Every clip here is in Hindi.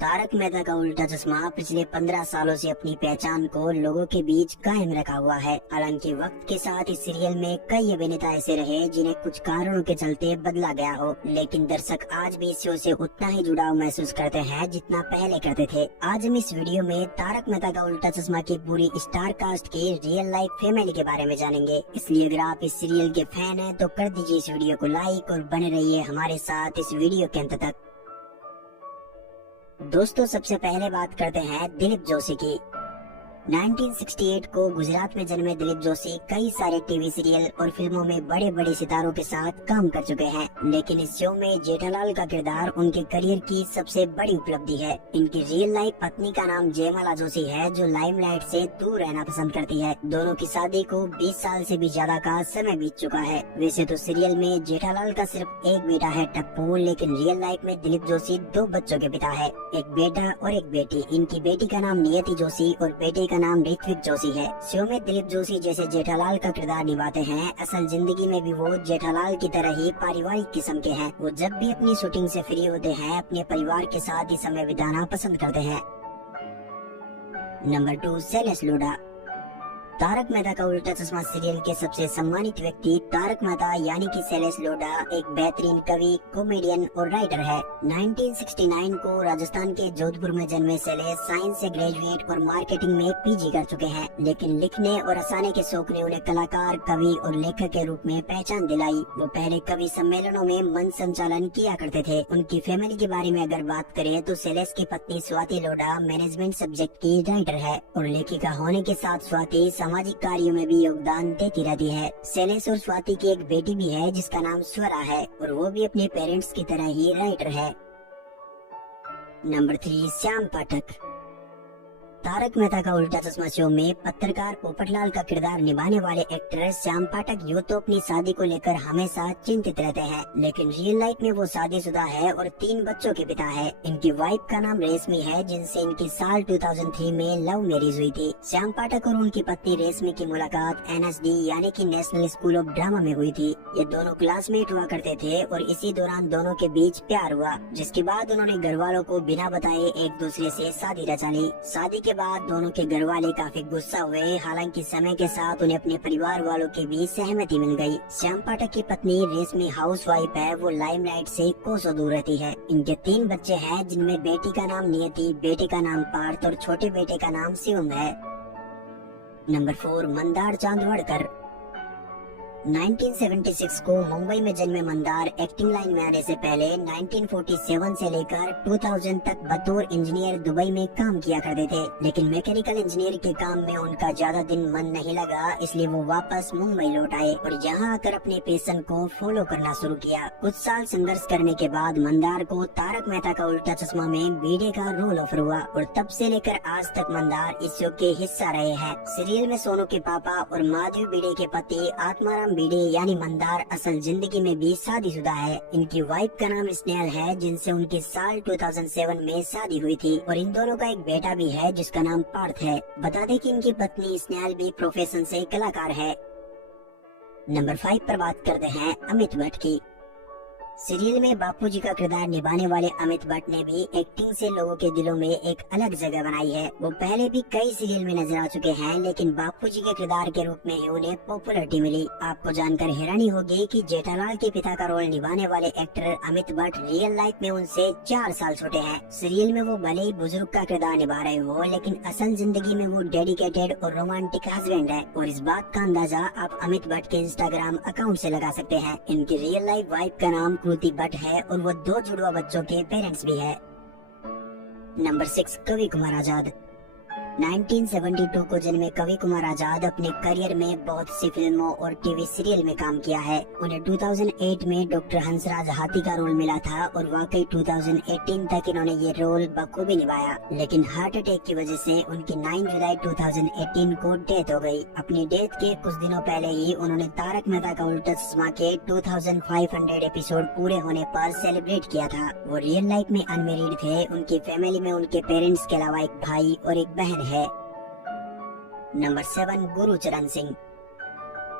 तारक मेहता का उल्टा चश्मा पिछले 15 सालों से अपनी पहचान को लोगों के बीच कायम रखा हुआ है। हालांकि वक्त के साथ इस सीरियल में कई अभिनेता ऐसे रहे जिन्हें कुछ कारणों के चलते बदला गया हो, लेकिन दर्शक आज भी इस शो से उतना ही जुड़ाव महसूस करते हैं जितना पहले करते थे। आज हम इस वीडियो में तारक मेहता का उल्टा चश्मा की पूरी स्टार कास्ट की रियल लाइफ फैमिली के बारे में जानेंगे। इसलिए अगर आप इस सीरियल के फैन हैं तो कर दीजिए इस वीडियो को लाइक और बने रहिए हमारे साथ इस वीडियो के अंत तक। दोस्तों, सबसे पहले बात करते हैं दिलीप जोशी की। 1968 को गुजरात में जन्मे दिलीप जोशी कई सारे टीवी सीरियल और फिल्मों में बड़े बड़े सितारों के साथ काम कर चुके हैं, लेकिन इस शो में जेठालाल का किरदार उनके करियर की सबसे बड़ी उपलब्धि है। इनकी रियल लाइफ पत्नी का नाम जयमाला जोशी है, जो लाइमलाइट से दूर रहना पसंद करती है। दोनों की शादी को 20 साल से भी ज्यादा का समय बीत चुका है। वैसे तो सीरियल में जेठालाल का सिर्फ एक बेटा है टप्पू, लेकिन रियल लाइफ में दिलीप जोशी 2 बच्चों के पिता है, एक बेटा और एक बेटी। इनकी बेटी का नाम नियति जोशी और बेटे का नाम ऋत्विक जोशी है। शो में दिलीप जोशी जैसे जेठालाल का किरदार निभाते हैं, असल जिंदगी में भी वो जेठालाल की तरह ही पारिवारिक किस्म के हैं। वो जब भी अपनी शूटिंग से फ्री होते हैं अपने परिवार के साथ ही समय बिताना पसंद करते हैं। नंबर 2, शैलेश लोढ़ा। तारक मेहता का उल्टा चश्मा सीरियल के सबसे सम्मानित व्यक्ति तारक मेहता यानी कि शैलेश लोढ़ा एक बेहतरीन कवि, कॉमेडियन और राइटर है। 1969 को राजस्थान के जोधपुर में जन्मे शैलेश साइंस से ग्रेजुएट और मार्केटिंग में पीजी कर चुके हैं, लेकिन लिखने और हंसाने के शौक ने उन्हें कलाकार, कवि और लेखक के रूप में पहचान दिलाई। वो पहले कवि सम्मेलनों में मंच संचालन किया करते थे। उनकी फैमिली के बारे में अगर बात करें तो शैलेश की पत्नी स्वाति लोढ़ा मैनेजमेंट सब्जेक्ट की राइटर है और लेखिका होने के साथ स्वाति सामाजिक कार्यों में भी योगदान देती रहती है। शैलेश और स्वाति की एक बेटी भी है जिसका नाम स्वरा है और वो भी अपने पेरेंट्स की तरह ही राइटर है। नंबर 3, श्याम पाठक। तारक मेहता का उल्टा चश्मा शो में पत्रकार पोपटलाल का किरदार निभाने वाले एक्टर श्याम पाठक यूँ तो अपनी शादी को लेकर हमेशा चिंतित रहते हैं, लेकिन रियल लाइफ में वो शादीशुदा है और 3 बच्चों के पिता है। इनकी वाइफ का नाम रेशमी है, जिनसे इनकी साल 2003 में लव मैरिज हुई थी। श्याम पाठक और उनकी पत्नी रेशमी की मुलाकात NSD यानी कि नेशनल स्कूल ऑफ ड्रामा में हुई थी। ये दोनों क्लासमेट हुआ करते थे और इसी दौरान दोनों के बीच प्यार हुआ, जिसके बाद उन्होंने घर वालों को बिना बताए एक दूसरे से शादी रचा ली। शादी के बाद दोनों के घर वाले काफी गुस्सा हुए, हालांकि समय के साथ उन्हें अपने परिवार वालों के बीच सहमति मिल गई। श्याम पाठक की पत्नी रेशमी हाउसवाइफ है, वो लाइमलाइट से कोसों दूर रहती है। इनके 3 बच्चे हैं, जिनमें बेटी का नाम नियति, बेटे का नाम पार्थ और छोटे बेटे का नाम शिवम है। नंबर 4, मंदार चांदवड़कर। 1976 को मुंबई में जन्मे मंदार एक्टिंग लाइन में आने से पहले 1947 से लेकर 2000 तक बतौर इंजीनियर दुबई में काम किया करते थे, लेकिन मैकेनिकल इंजीनियर के काम में उनका ज्यादा दिन मन नहीं लगा, इसलिए वो वापस मुंबई लौट आए और यहाँ आकर अपने पैशन को फॉलो करना शुरू किया। कुछ साल संघर्ष करने के बाद मंदार को तारक मेहता का उल्टा चश्मा में बीडे का रोल ऑफर हुआ और तब से लेकर आज तक मंदार इस शो के हिस्सा रहे हैं। सीरियल में सोनू के पापा और माधव बीडे के पति आत्माराम बीडे यानी मंदार असल जिंदगी में भी शादीशुदा है। इनकी वाइफ का नाम स्नेहल है, जिनसे उनकी साल 2007 में शादी हुई थी और इन दोनों का एक बेटा भी है जिसका नाम पार्थ है। बता दें कि इनकी पत्नी स्नेहल भी प्रोफेशन से कलाकार है। नंबर 5 पर बात करते हैं अमित भट्ट की। सीरियल में बापूजी का किरदार निभाने वाले अमित भट्ट ने भी एक्टिंग से लोगों के दिलों में एक अलग जगह बनाई है। वो पहले भी कई सीरियल में नजर आ चुके हैं, लेकिन बापूजी के किरदार के रूप में ही उन्हें पॉपुलैरिटी मिली। आपको जानकर हैरानी होगी कि जेठालाल के पिता का रोल निभाने वाले actor Amit Bhatt real life में उनसे 4 साल छोटे हैं। सीरियल में वो भले ही बुजुर्ग का किरदार निभा रहे हो, लेकिन असल जिंदगी में वो डेडिकेटेड और रोमांटिक हस्बैंड है और इस बात का अंदाजा आप अमित भट्ट के इंस्टाग्राम अकाउंट से लगा सकते हैं। इनकी रियल लाइफ वाइफ का नाम कृति भट्ट है और वो 2 जुड़वा बच्चों के पेरेंट्स भी है। नंबर 6, कवि कुमार आजाद। 1972 को जन्मे कवि कुमार आजाद अपने करियर में बहुत सी फिल्मों और टीवी सीरियल में काम किया है। उन्हें 2008 में डॉक्टर हंसराज हाथी का रोल मिला था और वाकई 2018 तक इन्होंने ये रोल बखूबी निभाया, लेकिन हार्ट अटैक की वजह से उनकी 9 जुलाई 2018 को डेथ हो गई। अपनी डेथ के कुछ दिनों पहले ही उन्होंने तारक मेहता का उल्टा चश्मा के 2500 एपिसोड पूरे होने पर सेलिब्रेट किया था। वो रियल लाइफ में अनमेरिड थे। उनकी फैमिली में उनके पेरेंट्स के अलावा एक भाई और एक बहन है। नंबर 7, गुरुचरण सिंह।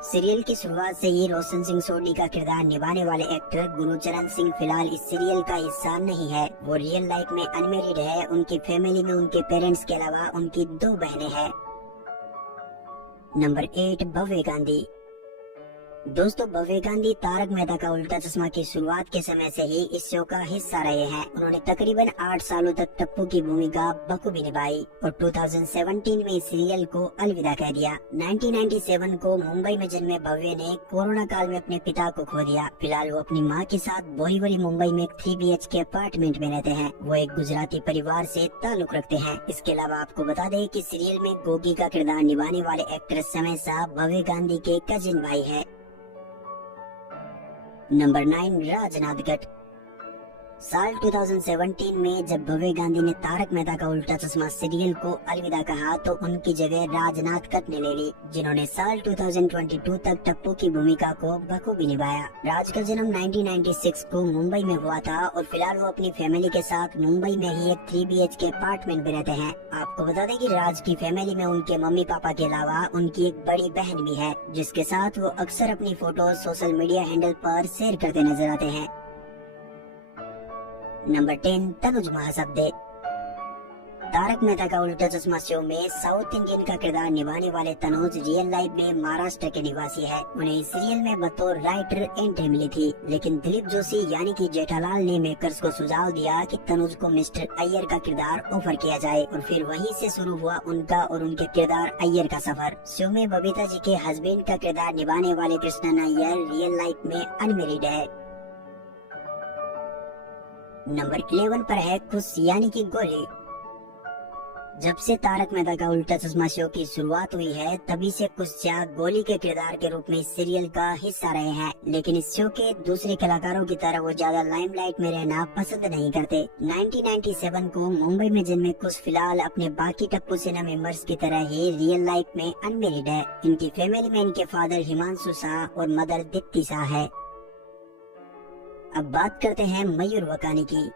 सीरियल की शुरुआत से ही रोशन सिंह सोनी का किरदार निभाने वाले एक्टर गुरुचरण सिंह फिलहाल इस सीरियल का हिस्सा नहीं है। वो रियल लाइफ में अनमेरिड है। उनकी फैमिली में उनके पेरेंट्स के अलावा उनकी 2 बहनें हैं। नंबर 8 भव्य गांधी। दोस्तों, भव्य गांधी तारक मेहता का उल्टा चश्मा की शुरुआत के समय से ही इस शो का हिस्सा रहे हैं। उन्होंने तकरीबन 8 सालों तक टप्पू की भूमिका बखूबी निभाई और 2017 में इस सीरियल को अलविदा कह दिया। 1997 को मुंबई में जन्मे भव्य ने कोरोना काल में अपने पिता को खो दिया। फिलहाल वो अपनी मां के साथ बोरीवली मुंबई में एक 3 BHK अपार्टमेंट में रहते हैं। वो एक गुजराती परिवार से ताल्लुक रखते हैं। इसके अलावा आपको बता दें कि सीरियल में गोगी का किरदार निभाने वाले एक्टर समय साहब भव्य गांधी के कजिन भाई है। नंबर 9 राज नादगढ़। साल 2017 में जब भव्य गांधी ने तारक मेहता का उल्टा चश्मा सीरियल को अलविदा कहा तो उनकी जगह राज नादगढ़ ने ले ली, जिन्होंने साल 2022 तक टप्पू की भूमिका को बखूबी निभाया। राज का जन्म 1996 को मुंबई में हुआ था और फिलहाल वो अपनी फैमिली के साथ मुंबई में ही एक 3 BHK अपार्टमेंट में रहते हैं। आपको बता दें कि राज की फैमिली में उनके मम्मी पापा के अलावा उनकी एक बड़ी बहन भी है, जिसके साथ वो अक्सर अपनी फोटो सोशल मीडिया हैंडल पर शेयर करते नजर आते हैं। नंबर 10 तनुज महासब्दे। तारक मेहता का उल्टा चश्मा शो में साउथ इंडियन का किरदार निभाने वाले तनुज रियल लाइफ में महाराष्ट्र के निवासी है। उन्हें इस सीरियल में बतौर राइटर एंट्री मिली थी, लेकिन दिलीप जोशी यानी कि जेठालाल ने मेकर्स को सुझाव दिया कि तनुज को मिस्टर अय्यर का किरदार ऑफर किया जाए और फिर वहीं से शुरू हुआ उनका और उनके किरदार अय्यर का सफर। शो में बबीता जी के हस्बैंड का किरदार निभाने वाले कृष्णन अय्यर रियल लाइफ में अनमेरिड है। नंबर 11 पर है खुश यानी कि गोली। जब से तारक मेहता का उल्टा चश्मा शो की शुरुआत हुई है तभी से कुछ गोली के किरदार के रूप में इस सीरियल का हिस्सा रहे हैं, लेकिन इस शो के दूसरे कलाकारों की तरह वो ज्यादा लाइमलाइट में रहना पसंद नहीं करते। 1997 को मुंबई में जन्मे कुछ फिलहाल अपने बाकी टप्पू सेना मेंबर्स की तरह ही रियल लाइफ में अनमेरिड है। इनकी फैमिली में इनके फादर हिमांशु शाह और मदर दीप्ति शाह है। अब बात करते हैं मयूर वकानी की।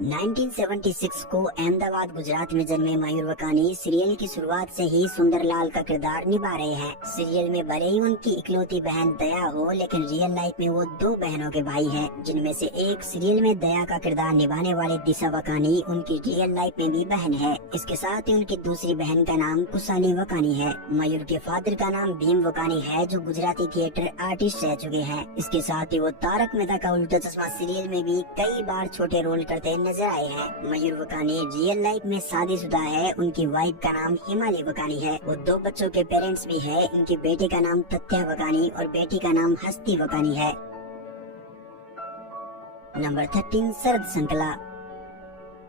1976 को अहमदाबाद गुजरात में जन्मे मयूर वकानी सीरियल की शुरुआत से ही सुंदरलाल का किरदार निभा रहे हैं। सीरियल में भले ही उनकी इकलौती बहन दया हो, लेकिन रियल लाइफ में वो 2 बहनों के भाई हैं, जिनमें से एक सीरियल में दया का किरदार निभाने वाले दिशा वकानी उनकी रियल लाइफ में भी बहन है। इसके साथ ही उनकी दूसरी बहन का नाम कुशाली वकानी है। मयूर के फादर का नाम भीम वकानी है, जो गुजराती थिएटर आर्टिस्ट रह चुके हैं। इसके साथ ही वो तारक मेहता का उल्टा चश्मा सीरियल में भी कई बार छोटे रोल करते नजर आए हैं। मयूर वकानी रियल लाइफ में शादीशुदा है। उनकी वाइफ का नाम हिमाली वकानी है। वो 2 बच्चों के पेरेंट्स भी है। इनके बेटे का नाम तथ्या वकानी और बेटी का नाम हस्ती वकानी है। नंबर 13 शरद संकला।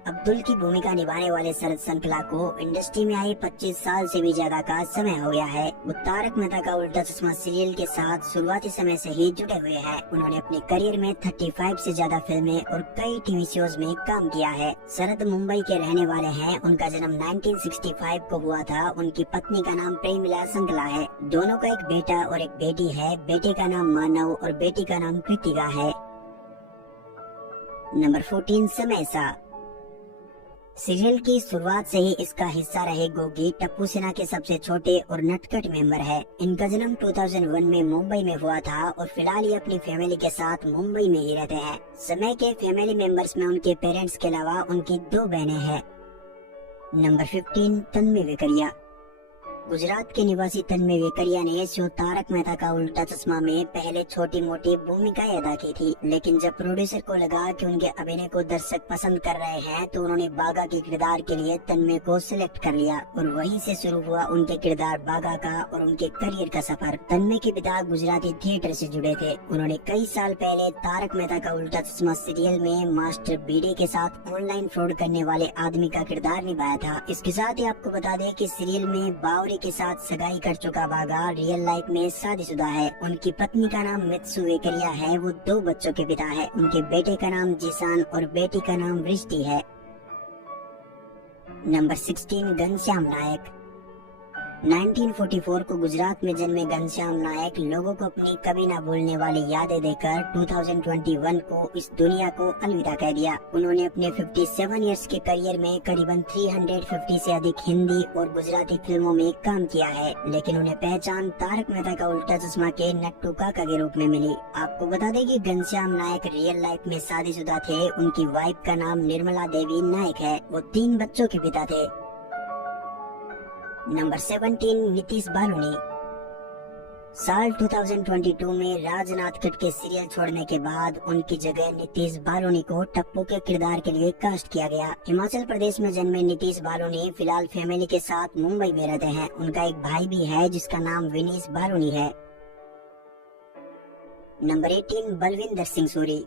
अब्दुल की भूमिका निभाने वाले शरद संकला को इंडस्ट्री में आए 25 साल से भी ज्यादा का समय हो गया है। वो तारक मेहता का उल्टा चश्मा सीरियल के साथ शुरुआती समय से ही जुड़े हुए हैं। उन्होंने अपने करियर में 35 से ज्यादा फिल्में और कई टीवी शोज में काम किया है। शरद मुंबई के रहने वाले हैं। उनका जन्म 1965 को हुआ था। उनकी पत्नी का नाम प्रेमिला संकला है। दोनों का एक बेटा और एक बेटी है। बेटे का नाम मानव और बेटी का नाम कृतिका है। नंबर 14 समय सा। सीरियल की शुरुआत से ही इसका हिस्सा रहे गोगी टप्पू सेना के सबसे छोटे और नटखट मेंबर है। इनका जन्म 2001 में मुंबई में हुआ था और फिलहाल ये अपनी फैमिली के साथ मुंबई में ही रहते हैं। समय के फैमिली मेंबर्स में उनके पेरेंट्स के अलावा उनकी 2 बहनें हैं। नंबर 15 तन्वी वेकरिया। गुजरात के निवासी तन्वी वेकरिया ने शो तारक मेहता का उल्टा चश्मा में पहले छोटी मोटी भूमिकाएं अदा की थी, लेकिन जब प्रोड्यूसर को लगा कि उनके अभिनय को दर्शक पसंद कर रहे हैं तो उन्होंने बागा के किरदार के लिए तन्वी को सिलेक्ट कर लिया और वहीं से शुरू हुआ उनके किरदार बागा का और उनके करियर का सफर। तन्वी के पिता गुजराती थिएटर से जुड़े थे। उन्होंने कई साल पहले तारक मेहता का उल्टा चश्मा सीरियल में मास्टर बीडे के साथ ऑनलाइन फ्रॉड करने वाले आदमी का किरदार निभाया था। इसके साथ ही आपको बता दें कि सीरियल में बावरी के साथ सगाई कर चुका बागा रियल लाइफ में शादीशुदा है। उनकी पत्नी का नाम मित्सु वेकरिया है। वो 2 बच्चों के पिता है। उनके बेटे का नाम जिसान और बेटी का नाम वृष्टि है। नंबर 16 घनश्याम नायक। 1944 को गुजरात में जन्मे घनश्याम नायक लोगों को अपनी कभी ना भूलने वाली यादें देकर 2021 को इस दुनिया को अलविदा कह दिया। उन्होंने अपने 57 इयर्स के करियर में करीबन 350 से अधिक हिंदी और गुजराती फिल्मों में काम किया है, लेकिन उन्हें पहचान तारक मेहता का उल्टा चश्मा के नट्टू काका के रूप में मिली। आपको बता दें कि घनश्याम नायक रियल लाइफ में शादीशुदा थे। उनकी वाइफ का नाम निर्मला देवी नायक है। वो 3 बच्चों के पिता थे। नंबर 17, नीतीश बालूनी। साल 2022 में राजनाथ कट के सीरियल छोड़ने के बाद उनकी जगह नीतीश बालूनी को टप्पू के किरदार के लिए कास्ट किया गया। हिमाचल प्रदेश में जन्मे नीतीश बालूनी फिलहाल फैमिली के साथ मुंबई में रहते हैं। उनका एक भाई भी है जिसका नाम विनीश बालूनी है। नंबर 18, बलविंदर सिंह सूरी।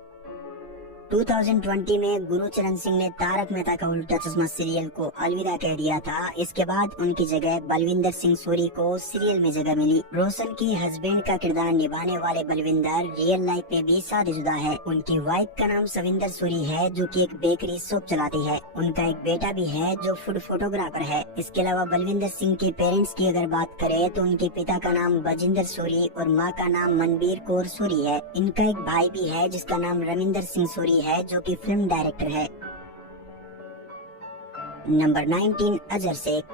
2020 में गुरुचरण सिंह ने तारक मेहता का उल्टा चश्मा सीरियल को अलविदा कह दिया था। इसके बाद उनकी जगह बलविंदर सिंह सूरी को सीरियल में जगह मिली। रोशन के हस्बैंड का किरदार निभाने वाले बलविंदर रियल लाइफ में भी शादीशुदा है। उनकी वाइफ का नाम सविंदर सूरी है जो कि एक बेकरी शॉप चलाती है। उनका एक बेटा भी है जो फूड फोटोग्राफर है। इसके अलावा बलविंदर सिंह के पेरेंट्स की अगर बात करें तो उनके पिता का नाम बजिंदर सूरी और माँ का नाम मनबीर कौर सूरी है। इनका एक भाई भी है जिसका नाम रविंदर सिंह सूरी है जो कि फिल्म डायरेक्टर है। नंबर 19, अजहर शेख।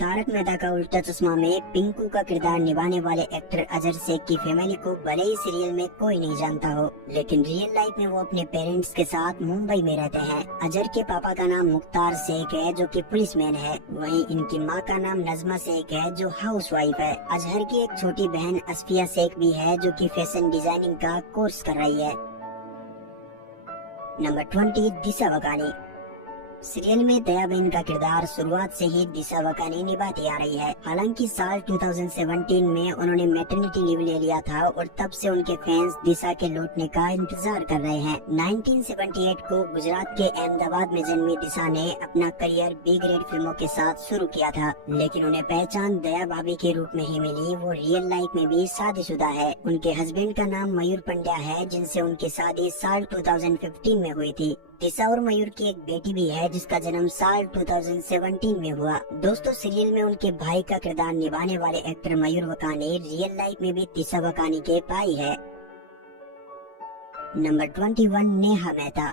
तारक मेहता का उल्टा चश्मा में पिंकू का किरदार निभाने वाले एक्टर अजहर शेख की फैमिली को भले ही सीरियल में कोई नहीं जानता हो, लेकिन रियल लाइफ में वो अपने पेरेंट्स के साथ मुंबई में रहते हैं। अजहर के पापा का नाम मुख्तार शेख है जो कि पुलिसमैन है। वहीं इनकी माँ का नाम नजमा शेख है जो हाउसवाइफ है। अजहर की एक छोटी बहन असफिया शेख भी है जो कि फैशन डिजाइनिंग का कोर्स कर रही है। नंबर 20, दिशा वकानी। सीरियल में दया बहन का किरदार शुरुआत से ही दिशा वकानी निभाती आ रही है। हालांकि साल 2017 में उन्होंने मैटरनिटी लीव ले लिया था और तब से उनके फैंस दिशा के लौटने का इंतजार कर रहे हैं। 1978 को गुजरात के अहमदाबाद में जन्मी दिशा ने अपना करियर बी ग्रेड फिल्मों के साथ शुरू किया था, लेकिन उन्हें पहचान दया भाभी के रूप में ही मिली। वो रियल लाइफ में भी शादीशुदा है। उनके हस्बैंड का नाम मयूर पंड्या है जिनसे उनकी शादी साल 2015 में हुई थी। दिशा और मयूर की एक बेटी भी है जिसका जन्म साल 2017 में हुआ। दोस्तों, सीरियल में उनके भाई का किरदार निभाने वाले एक्टर मयूर वकानी रियल लाइफ में भी दिशा वकानी के भाई है। नंबर 21, नेहा मेहता।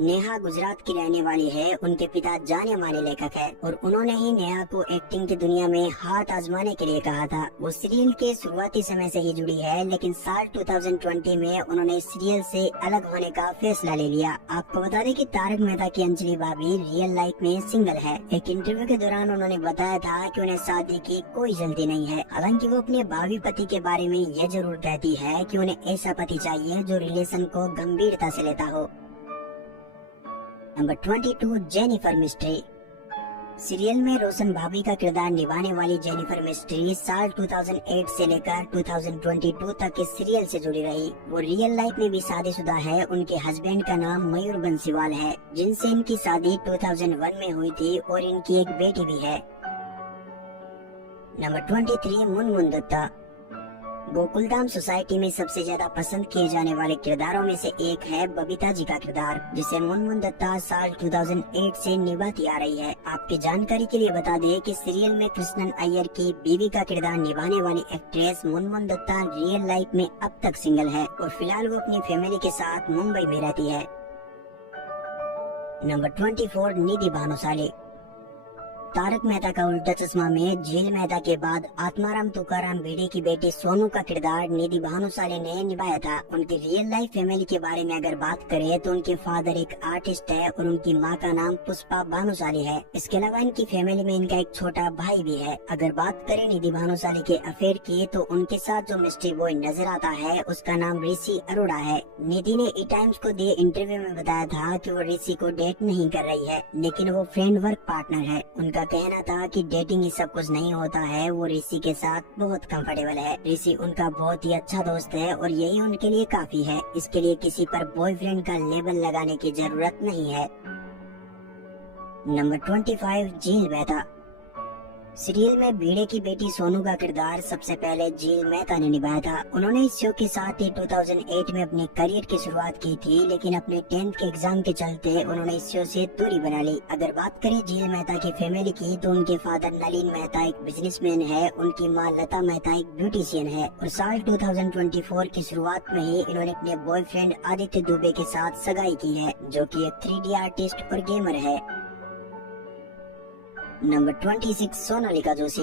नेहा गुजरात की रहने वाली है। उनके पिता जाने माने लेखक है और उन्होंने ही नेहा को एक्टिंग की दुनिया में हाथ आजमाने के लिए कहा था। वो सीरियल के शुरुआती समय से ही जुड़ी है, लेकिन साल 2020 में उन्होंने सीरियल से अलग होने का फैसला ले लिया। आपको बता दें कि तारक मेहता की अंजलि भाभी रियल लाइफ में सिंगल है। एक इंटरव्यू के दौरान उन्होंने बताया था कि उन्हें शादी की कोई जल्दी नहीं है। हालांकि वो अपने भावी पति के बारे में ये जरूर कहती है कि उन्हें ऐसा पति चाहिए जो रिलेशन को गंभीरता से लेता हो। Number 22, Jennifer mystery. सीरियल में रोशन भाभी का किरदार निभाने वाली जेनिफर मिस्ट्री साल 2008 से लेकर 2022 तक इस सीरियल से जुड़ी रही। वो रियल लाइफ में भी शादीशुदा है। उनके हस्बैंड का नाम मयूर बंसीवाल है जिनसे इनकी शादी 2001 में हुई थी और इनकी एक बेटी भी है। नंबर 23, मुनमुन दत्ता। गोकुलधाम सोसाइटी में सबसे ज्यादा पसंद किए जाने वाले किरदारों में से एक है बबीता जी का किरदार, जिसे मुनमुन दत्ता साल 2008 से निभाती आ रही है। आपकी जानकारी के लिए बता दें कि सीरियल में कृष्णन अय्यर की बीवी का किरदार निभाने वाली actress Munmun Dutta real life में अब तक सिंगल है और फिलहाल वो अपनी फैमिली के साथ मुंबई में रहती है। नंबर 24, निधि भानुशाली। तारक मेहता का उल्टा चश्मा में झील मेहता के बाद आत्माराम तुकाराम भिड़े की बेटी सोनू का किरदार निधि भानुशाली ने निभाया था। उनकी रियल लाइफ फैमिली के बारे में अगर बात करें तो उनके फादर एक आर्टिस्ट है और उनकी मां का नाम पुष्पा भानुशाली है। इसके अलावा इनकी फैमिली में इनका एक छोटा भाई भी है। अगर बात करें निधि भानुशाली के अफेयर की तो उनके साथ जो मिस्ट्री बॉय नजर आता है उसका नाम ऋषि अरोड़ा है। निधि ने ई टाइम्स को दिए इंटरव्यू में बताया था कि वो ऋषि को डेट नहीं कर रही है, लेकिन वो फ्रेंड वर्क पार्टनर है। उनका कहना था कि डेटिंग ही सब कुछ नहीं होता है। वो ऋषि के साथ बहुत कंफर्टेबल है। ऋषि उनका बहुत ही अच्छा दोस्त है और यही उनके लिए काफी है। इसके लिए किसी पर बॉयफ्रेंड का लेबल लगाने की जरूरत नहीं है। नंबर 25, झील मेहता। सीरियल में बीड़े की बेटी सोनू का किरदार सबसे पहले झील मेहता ने निभाया था। उन्होंने इस शो के साथ ही 2008 में अपने करियर की शुरुआत की थी, लेकिन अपने 10th के एग्जाम के चलते उन्होंने इस शो से दूरी बना ली। अगर बात करें झील मेहता की फैमिली की, तो उनके फादर नलिन मेहता एक बिजनेसमैन है, उनकी मां लता मेहता एक ब्यूटिशियन है और साल 2024 की शुरुआत में ही इन्होंने अपने बॉयफ्रेंड आदित्य दुबे के साथ सगाई की है, जो कि एक 3D आर्टिस्ट और गेमर है। नंबर 26, सोनालिका जोशी।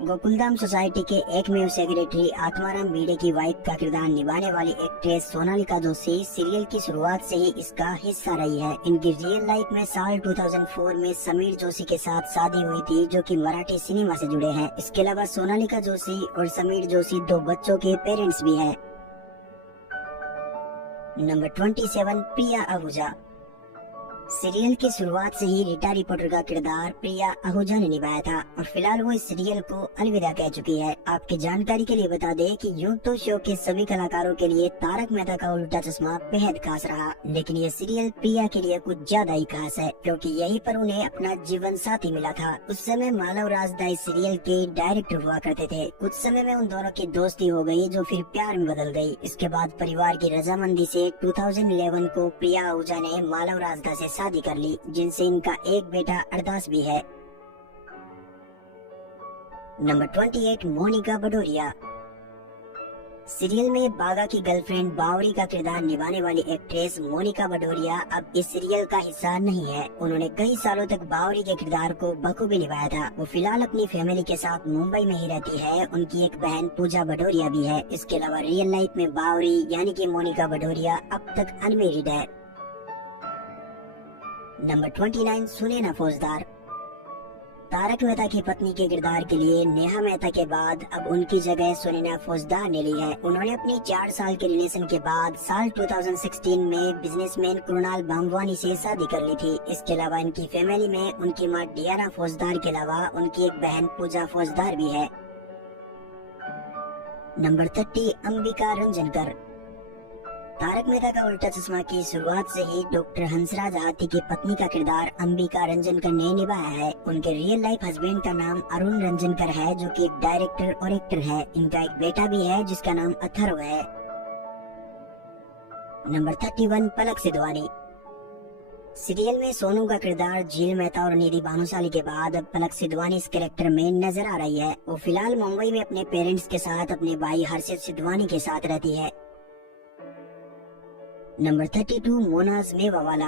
गोकुलधाम सोसाइटी के एकमेव सेक्रेटरी आत्माराम भिड़े की वाइफ का किरदार निभाने वाली एक्ट्रेस सोनालिका जोशी सीरियल की शुरुआत से ही इसका हिस्सा रही है। इनकी रियल लाइफ में साल 2004 में समीर जोशी के साथ शादी हुई थी, जो कि मराठी सिनेमा से जुड़े हैं। इसके अलावा सोनालिका जोशी और समीर जोशी 2 बच्चों के पेरेंट्स भी हैं। नंबर 27, प्रिया आहूजा। सीरियल की शुरुआत से ही रीटा रिपोर्टर का किरदार प्रिया आहूजा ने निभाया था और फिलहाल वो इस सीरियल को अलविदा कह चुकी है। आपकी जानकारी के लिए बता दें कि यूं तो शो के सभी कलाकारों के लिए तारक मेहता का उल्टा चश्मा बेहद खास रहा, लेकिन ये सीरियल प्रिया के लिए कुछ ज्यादा ही खास है, क्योंकि यहीं पर उन्हें अपना जीवन साथी मिला था। उस समय मालव राजदा इस सीरियल के डायरेक्टर हुआ करते थे। कुछ समय में उन दोनों की दोस्ती हो गई, जो फिर प्यार में बदल गई। इसके बाद परिवार की रजामंदी से 2011 को प्रिया आहूजा ने मालव राजदा से शादी कर ली, जिनसे इनका एक बेटा अरदास भी है। नंबर 28, मोनिका भदौरिया। सीरियल में बागा की गर्लफ्रेंड बावरी का किरदार निभाने वाली एक्ट्रेस मोनिका भदौरिया अब इस सीरियल का हिस्सा नहीं है। उन्होंने कई सालों तक बावरी के किरदार को बखूबी निभाया था। वो फिलहाल अपनी फैमिली के साथ मुंबई में ही रहती है। उनकी एक बहन पूजा भदौरिया भी है। इसके अलावा रियल लाइफ में बावरी यानी कि मोनिका भदौरिया अब तक अनमेरिड है। नंबर 29, सुनैना फौजदार। तारक मेहता की पत्नी के किरदार के लिए नेहा मेहता के बाद अब उनकी जगह सुनैना फौजदार ने ली है। उन्होंने अपनी 4 साल के रिलेशन के बाद साल 2016 में बिजनेसमैन कृणाल बामवानी से शादी कर ली थी। इसके अलावा इनकी फैमिली में उनकी मां डियाना फौजदार के अलावा उनकी एक बहन पूजा फौजदार भी है। नंबर 30, अंबिका रंजनकर। तारक मेहता का उल्टा चश्मा की शुरुआत से ही डॉक्टर हंसराज हाथी की पत्नी का किरदार अंबिका रंजनकर ने निभाया है। उनके रियल लाइफ हस्बैंड का नाम अरुण रंजनकर है, जो कि एक डायरेक्टर और एक्टर है। इनका एक बेटा भी है, जिसका नाम अथर्व है। नंबर 31, पलक सिद्धवानी। सीरियल में सोनू का किरदार झील मेहता और निधि भानुशाली के बाद अब पलक सिद्धवानी इस कैरेक्टर में नजर आ रही है। वो फिलहाल मुंबई में अपने पेरेंट्स के साथ अपने भाई हर्षित सिद्धवानी के साथ रहती है। नंबर 32, मोनाज मेवावाला।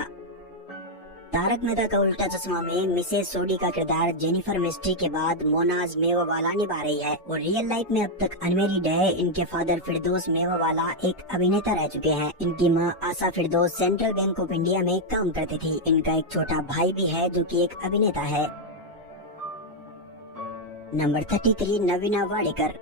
तारक मेहता का उल्टा चश्मा में मिसेस सोडी का किरदार जेनिफर मिस्ट्री के बाद मोनाज मेवावाला निभा रही है और रियल लाइफ में अब तक अनमेरिड है। इनके फादर फिरदौस मेवावाला एक अभिनेता रह चुके हैं। इनकी मां आशा फिरदौस सेंट्रल बैंक ऑफ इंडिया में काम करती थी। इनका एक छोटा भाई भी है, जो कि एक अभिनेता है। नंबर 33, नवीना वाडेकर।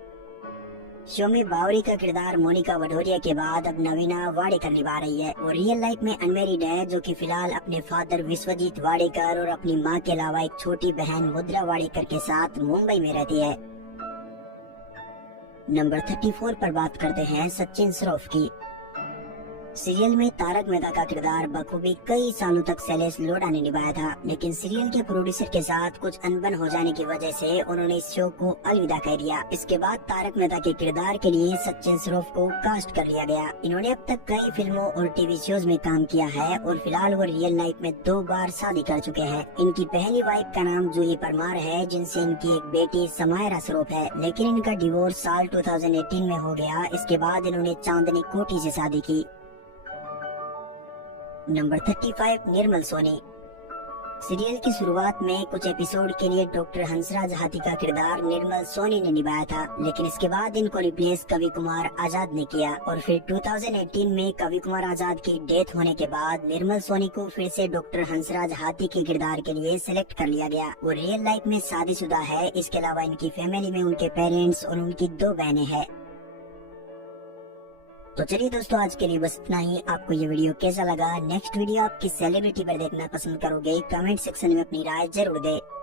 शो में बावरी का किरदार मोनिका भदौरिया के बाद अब नवीना वाडेकर निभा रही है। वो रियल लाइफ में अनमेरिड है, जो कि फिलहाल अपने फादर विश्वजीत वाडेकर और अपनी मां के अलावा एक छोटी बहन मुद्रा वाडेकर के साथ मुंबई में रहती है। नंबर 34 पर बात करते हैं सचिन श्रॉफ की। सीरियल में तारक मेहता का किरदार बखूबी कई सालों तक शैलेश लोढ़ा ने निभाया था, लेकिन सीरियल के प्रोड्यूसर के साथ कुछ अनबन हो जाने की वजह से उन्होंने इस शो को अलविदा कह दिया। इसके बाद तारक मेहता के किरदार के लिए सचिन श्रॉफ को कास्ट कर लिया गया। इन्होंने अब तक कई फिल्मों और टीवी शोज में काम किया है और फिलहाल वो रियल लाइफ में 2 बार शादी कर चुके हैं। इनकी पहली वाइफ का नाम जूही परमार है, जिनसे इनकी एक बेटी समायरा श्रॉफ है, लेकिन इनका डिवोर्स साल 2018 में हो गया। इसके बाद इन्होंने चांदनी कोठी से शादी की। नंबर 35, निर्मल सोनी। सीरियल की शुरुआत में कुछ एपिसोड के लिए डॉक्टर हंसराज हाथी का किरदार निर्मल सोनी ने निभाया था, लेकिन इसके बाद इनको रिप्लेस कवि कुमार आजाद ने किया और फिर 2018 में कवि कुमार आजाद की डेथ होने के बाद निर्मल सोनी को फिर से डॉक्टर हंसराज हाथी के किरदार के लिए सिलेक्ट कर लिया गया। वो रियल लाइफ में शादीशुदा है। इसके अलावा इनकी फैमिली में उनके पेरेंट्स और उनकी 2 बहनें हैं। तो चलिए दोस्तों, आज के लिए बस इतना ही। आपको ये वीडियो कैसा लगा? नेक्स्ट वीडियो आप किस सेलिब्रिटी पर देखना पसंद करोगे? कमेंट सेक्शन में अपनी राय जरूर दें।